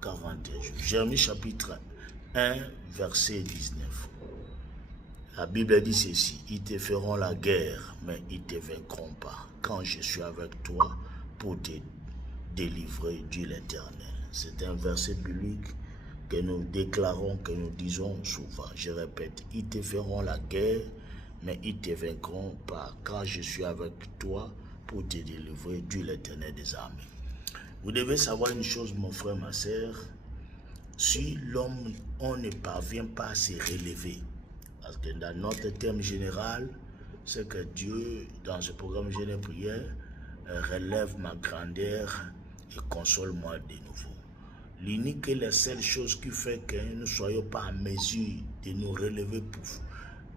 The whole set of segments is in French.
41 jours. Jérémie chapitre 1, verset 19. La Bible dit ceci, ils te feront la guerre, mais ils ne te vaincront pas, quand je suis avec toi pour te délivrer, dit l'Éternel. C'est un verset biblique que nous déclarons, que nous disons souvent. Je répète, ils te feront la guerre, mais ils ne te vaincront pas, quand je suis avec toi pour te délivrer, dit l'Éternel des armées. Vous devez savoir une chose, mon frère, ma sœur, si l'homme, on ne parvient pas à se relever, parce que dans notre thème général, c'est que Dieu, dans ce programme Jeûne et prière, relève ma grandeur et console-moi de nouveau. L'unique et la seule chose qui fait que nous ne soyons pas en mesure de nous relever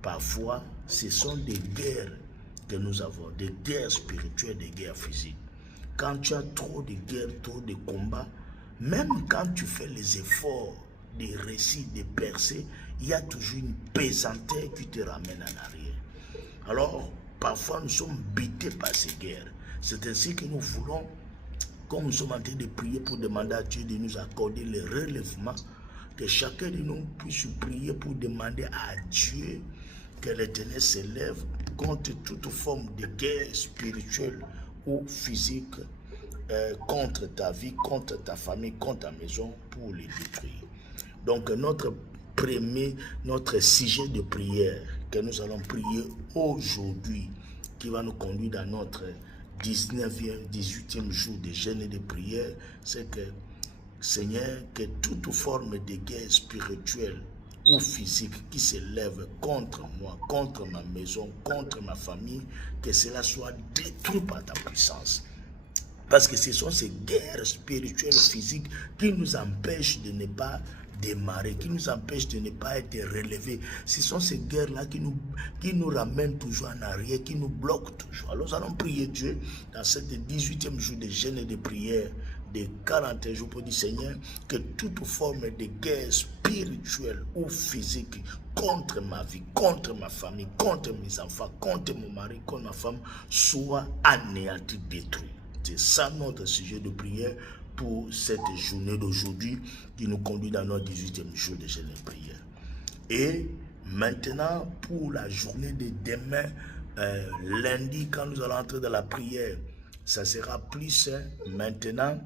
parfois, ce sont des guerres que nous avons, des guerres spirituelles, des guerres physiques. Quand tu as trop de guerres, trop de combats, même quand tu fais les efforts des récits, des percées, il y a toujours une pesanteur qui te ramène en arrière. Alors, parfois nous sommes butés par ces guerres. C'est ainsi que nous voulons, comme nous sommes en train de prier pour demander à Dieu de nous accorder le relèvement, que chacun de nous puisse prier pour demander à Dieu que l'Éternel s'élève contre toute forme de guerre spirituelle ou physique, contre ta vie, contre ta famille, contre ta maison, pour les détruire. Donc notre sujet de prière que nous allons prier aujourd'hui, qui va nous conduire dans notre 18e jour de jeûne et de prière, c'est que, Seigneur, que toute forme de guerre spirituelle ou physique qui s'élève contre moi, contre ma maison, contre ma famille, que cela soit détruit par ta puissance. Parce que ce sont ces guerres spirituelles, physiques qui nous empêchent de ne pas démarrer, qui nous empêchent de ne pas être relevés. Ce sont ces guerres-là qui nous ramènent toujours en arrière, qui nous bloquent toujours. Alors nous allons prier Dieu dans cette 18e jour de jeûne et de prière, de 41 jours, pour dire, Seigneur, que toute forme de guerre spirituelle ou physique contre ma vie, contre ma famille, contre mes enfants, contre mon mari, contre ma femme, soit anéantie, détruite. C'est ça notre sujet de prière pour cette journée d'aujourd'hui qui nous conduit dans notre 18e jour de jeûne et prière. Et maintenant, pour la journée de demain, lundi, quand nous allons entrer dans la prière, ça sera plus maintenant